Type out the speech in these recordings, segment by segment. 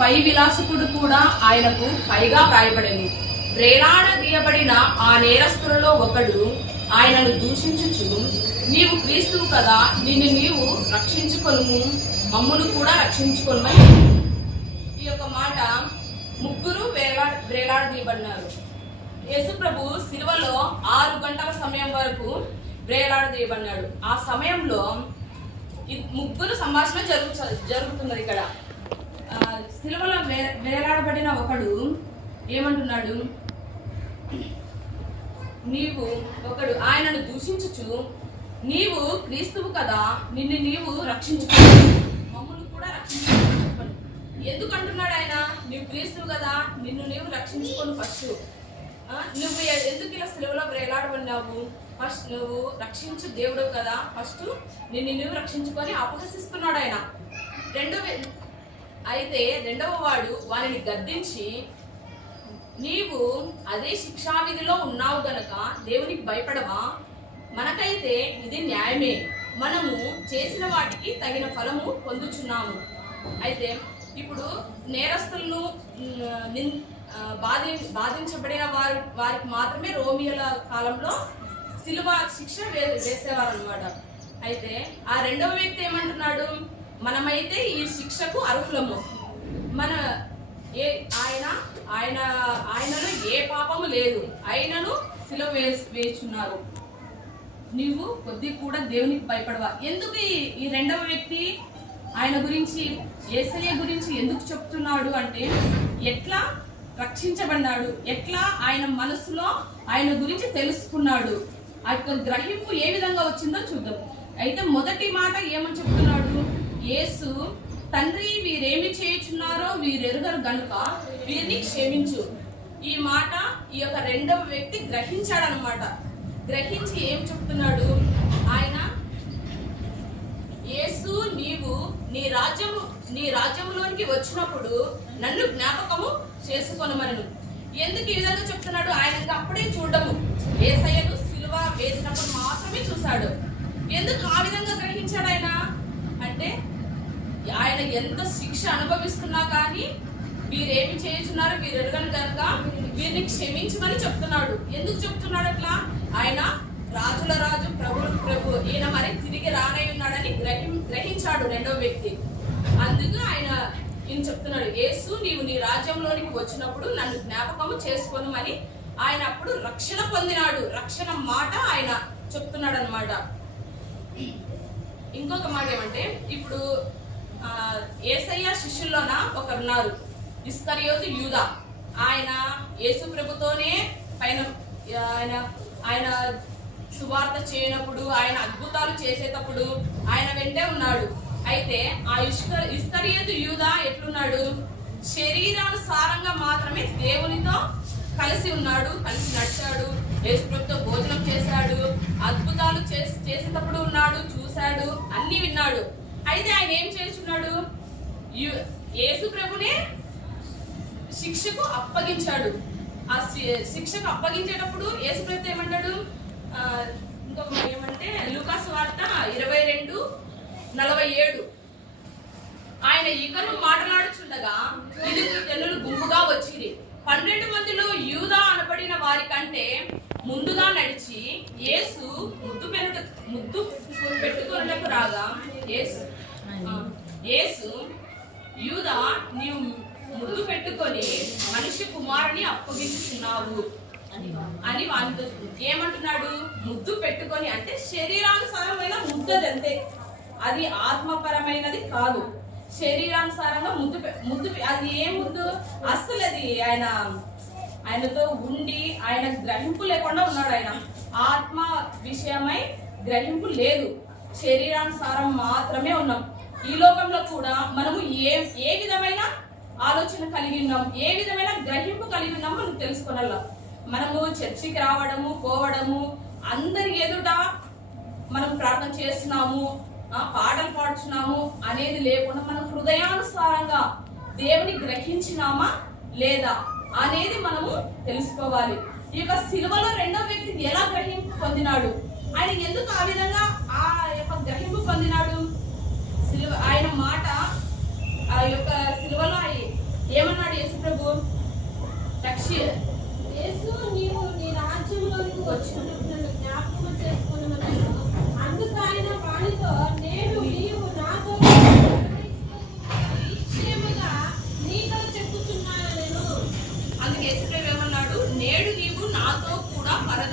పై విలాసకుడు కూడా ఆయనకు పైగా వ్రాయబడెను. వేలాడదీయబడిన ఆ నేరస్తులలో ఒకడు ఆయనను దూషించుచు, నీవు క్రీస్తువు కదా, నిన్ను నీవు రక్షించుకొనుము, మమ్మును కూడా రక్షించుకొనుమని. ఈ యొక్క మాట ముగ్గురు వేలాడదీయబడినారు. యేసు ప్రభు శిలువలో 6 గంటల సమయం వరకు వేలాడదీయబడినాడు. ఆ సమయంలో ముగ్గురు సంభాషణ జరుగుతున్నది. ఇక్కడ శిలువలో వేలాడబడిన ఒకడు ఏమంటున్నాడు, ఒకడు ఆయనను దూషించుచు, నీవు క్రీస్తువు కదా, నిన్ను నీవు రక్షించుకో, మమ్మల్ని కూడా రక్షించుకో. ఎందుకు అంటున్నాడు ఆయన? నీవు క్రీస్తువు కదా, నిన్ను నీవు రక్షించుకోను. ఫస్ట్ నువ్వు ఎందుకు ఇలా సిలువలో వేలాడబడినావు? ఫస్ట్ నువ్వు రక్షించు దేవుడు కదా, ఫస్ట్ నిన్ను నువ్వు రక్షించుకొని అపహసిస్తున్నాడు ఆయన. అయితే రెండవ వాడు వారిని గద్దించి, నీవు అదే శిక్షావిధిలో ఉన్నావు గనక దేవునికి భయపడవా? మనకైతే ఇది న్యాయమే, మనము చేసిన వాటికి తగిన ఫలము పొందుచున్నాము. అయితే ఇప్పుడు నేరస్తులను బాధించబడిన వారికి మాత్రమే రోమియోల కాలంలో శిలువ శిక్ష వేసేవారు అనమాట. అయితే ఆ రెండవ వ్యక్తి ఏమంటున్నాడు, మనమైతే ఈ శిక్షకు అర్హులము, ఆయనలో ఏ పాపము లేదు, ఆయనను శిలువ వేస్తున్నారు, నీవు కొద్ది కూడా దేవునికి భయపడవా? ఎందుకు ఈ రెండవ వ్యక్తి ఆయన గురించి, యేసయ్య గురించి ఎందుకు చెప్తున్నాడు అంటే, ఎట్లా రక్షించబడ్డాడు, ఎట్లా ఆయన మనసులో ఆయన గురించి తెలుసుకున్నాడు, ఆ యొక్క గ్రహింపు ఏ విధంగా వచ్చిందో చూద్దాం. అయితే మొదటి మాట ఏమని చెప్తున్నాడు, యేసు, తండ్రి వీరేమి చేయుచున్నారో వీరెరుగరు గనుక వీరిని క్షమించు. ఈ మాట ఈ యొక్క రెండవ వ్యక్తి గ్రహించాడనమాట. గ్రహించి ఏం చెప్తున్నాడు ఆయన, యేసు, నీవు నీ రాజ్యములోనికి వచ్చినప్పుడు నన్ను జ్ఞాపకము చేసుకొనమను. ఎందుకు ఈ విధంగా చెప్తున్నాడు? ఆయనకి అప్పుడే చూడము, యేసయ్యను సిలువ వేసినప్పుడు మాత్రమే చూశాడు. ఎందుకు ఆ విధంగా గ్రహించాడు ఆయన అంటే, ఆయన ఎంత శిక్ష అనుభవిస్తున్నా కానీ వీరేమి చేయుచున్నారు వీరెరుగను కనుక వీరిని క్షమించమని చెప్తున్నాడు. ఎందుకు చెప్తున్నాడు అట్లా? ఆయన రాజుల రాజు, ప్రభువులకు ప్రభు, ఈయన మరి తిరిగి రానై ఉన్నాడని గ్రహించాడు రెండవ వ్యక్తి. అందుకు ఆయన చెప్తున్నాడు, యేసు, నీవు నీ రాజ్యంలోనికి వచ్చినప్పుడు నన్ను జ్ఞాపకము చేసుకోనమని. ఆయన అప్పుడు రక్షణ పొందినాడు. రక్షణ మాట ఆయన చెప్తున్నాడు అనమాట. ఇంకొక మాట ఏమంటే, ఇప్పుడు యేసయ్య శిష్యుల్లోన ఒకరున్నారు, ఇస్కరియోతు యూదా. ఆయన యేసు ప్రభుతోనే ఆయన సువార్త చేయనప్పుడు, ఆయన అద్భుతాలు చేసేటప్పుడు ఆయన వెంటే ఉన్నాడు. అయితే ఆ ఇస్కరియోతు యూదా ఎట్లున్నాడు? శరీరానుసారంగా మాత్రమే దేవునితో కలిసి ఉన్నాడు, కలిసి నడిచాడు, యేసు ప్రభుతో భోజనం చేశాడు, అద్భుతాలు చేసేటప్పుడు ఉన్నాడు, చూశాడు, అన్ని విన్నాడు. అయితే ఆయన ఏం చేస్తున్నాడు? యేసు ప్రభునే శిక్షకు అప్పగించాడు. ఆ శిక్షకు అప్పగించేటప్పుడు యేసు ప్రభు ఏమంటాడు? ఇంకొక ఏమంటే, లూకాసు వార్త 22:47, ఆయన ఇకను మాట్లాడుచుండగా 8 జనులు గుంపుగా వచ్చిరి. 12 మందిలో యూదా అనబడిన వారి కంటే ముందుగా నడిచి యేసు ముద్దు పెట్టుకొనుటకు రాగా, యేసు, యూదా, నీవు ముద్దు పెట్టుకొని మనిషి కుమారుని అప్పగించుకున్నావు అని వారితో ఏమంటున్నాడు? ముద్దు పెట్టుకొని అంటే శరీరానుసారమైన ముద్దది, అంతే, అది ఆత్మపరమైనది కాదు. శరీరానుసారంగా ముద్దు అది ఏ ముద్దు? అస్సలు అది ఆయనతో ఉండి ఆయన గ్రహింపు లేకుండా ఉన్నాడు. ఆయన ఆత్మ విషయమై గ్రహింపు లేదు, శరీరానుసారం మాత్రమే ఉన్నాం. ఈ లోకంలో కూడా మనము ఏ విధమైన ఆలోచన కలిగి ఉన్నాం, ఏ విధమైన గ్రహింపు కలిగి ఉన్నామో మనం తెలుసుకోవాల. మనము చర్చికి రావడము, పోవడము, అందరి ఎదుట మనం ప్రార్థన చేస్తున్నాము, పాటలు పాడుచున్నాము అనేది లేకుండా మనం హృదయానుసారంగా దేవుని గ్రహించినామా లేదా అనేది మనము తెలుసుకోవాలి. ఈ యొక్క సిలువలో రెండవ వ్యక్తి ఎలా గ్రహింపు పొందినాడు? ఆయన ఎందుకు ఆ విధంగా ఆ యొక్క గ్రహింపు పొందినాడు? ఆయన మాట ఆ యొక్క సిలువలో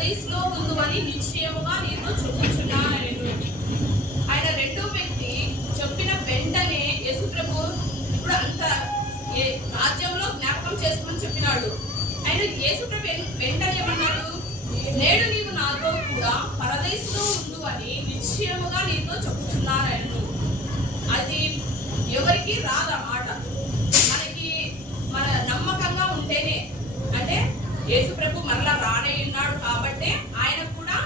పరదేశంలో ఉండు అని నిశ్చయముగా నీతో చెప్పుచున్నాను. ఆయన రెండో వ్యక్తి చెప్పిన వెంటనే యేసుప్రభు ఇప్పుడు అంత రాజ్యంలో జ్ఞాపకం చేసుకోమని చెప్పినాడు. ఆయన యేసుప్రభు వెంటనే ఏమన్నాడు? నేడు నీవు నాతో కూడా పరదేశంలో ఉండు అని నిశ్చయముగా నీతో చెప్పుచున్నాను. అది ఎవరికి రాదన్నమాట. మనకి మన నమ్మకంగా ఉంటేనే, అంటే యేసుప్రభు మరలా రానే ఉన్నాడు కాబట్టి ఆయన కూడా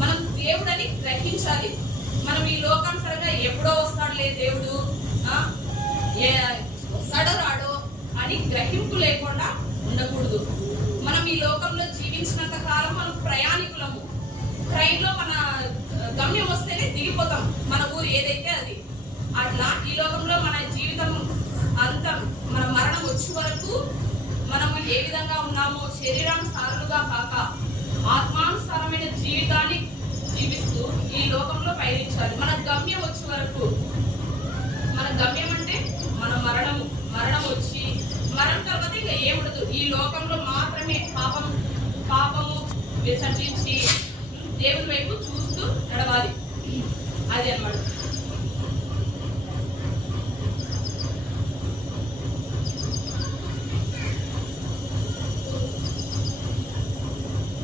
మనం దేవుడని గ్రహించాలి. మనం ఈ లోకానుసారంగా ఎప్పుడో వస్తాడులే దేవుడు, వస్తాడో రాడో అని గ్రహింపు లేకుండా ఉండకూడదు. మనం ఈ లోకంలో జీవించినంత కాలం మనం ప్రయాణికులము. ట్రైన్లో మన గమ్యం వస్తేనే దిగిపోతాం, మన ఊరు ఏదైతే అది. అట్లా ఈ లోకంలో మన జీవితం అంతం, మన మరణం వచ్చే వరకు మనము ఏ విధంగా ఉన్నామో శరీరానుసారులుగా కాక ఆత్మానుసారమైన జీవితాన్ని జీవిస్తూ ఈ లోకంలో పయనించాలి. మన గమ్యం వచ్చే వరకు, మన గమ్యం అంటే మన మరణం వచ్చి మరణం తర్వాత ఇంకా ఏముండదు. ఈ లోకంలో మాత్రమే పాపము విసర్జించి దేవుని వైపు చూస్తూ నడవాలి. అది అన్నమాట.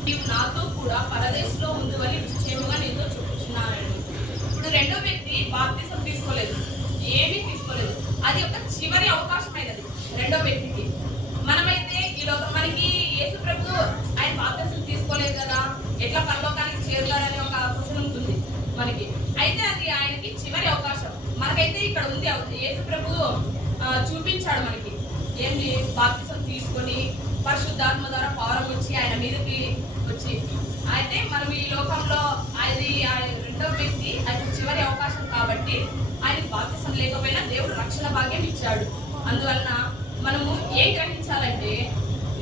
నీవు నాతో కూడా పరదేశంలో ఉండు అని నిశ్చయముగా నీతో చెప్పుచున్నాను. ఇప్పుడు రెండో వ్యక్తి బాప్తిసం తీసుకోలేదు, ఏమీ తీసుకోలేదు. అది ఒక చివరి అవకాశం అయినది రెండో వ్యక్తికి. మనమైతే ఈ లోకం, మనకి యేసుప్రభు ఆయన బాప్తిసం తీసుకోలేదు కదా, ఎట్లా పరలోకానికి చేరుతారని ఒక క్వశ్చన్ ఉంటుంది మనకి. అయితే అది ఆయనకి చివరి అవకాశం. మనకైతే ఇక్కడ ఉంది, యేసుప్రభు చూపించాడు మనకి ఏంటి, బాప్తిసం తీసుకొని పరిశుద్ధాత్మ ద్వారా పవరం వచ్చి ఆయన మీదకి వచ్చి. అయితే మనం ఈ లోకంలో అది రెండో వ్యక్తి అది చివరి అవకాశం కాబట్టి ఆయనకు బాప్తిసం లేకపోయినా దేవుడు రక్షణ భాగ్యం ఇచ్చాడు. అందువలన మనము ఏం గ్రహించాలంటే,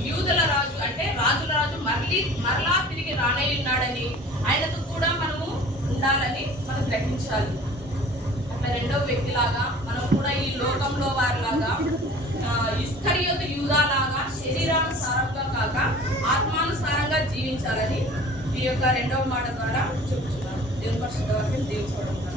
యూదుల రాజు అంటే రాజుల రాజు మరలా తిరిగి రానై ఉన్నాడని, ఆయనతో కూడా మనము ఉండాలని మనం గ్రహించాలి. అట్లా రెండో వ్యక్తిలాగా మనం కూడా ఈ లోకంలో వారిలాగా ఇస్కరియోతు యూదాలాగా శరీరానుసారంగా కాక ఆత్మానుసారంగా జీవించాలని ఈ యొక్క రెండవ మాట ద్వారా చెప్తున్నాను. దేవుని పరిశుద్ధ వాక్యం దేవుని చూడండి.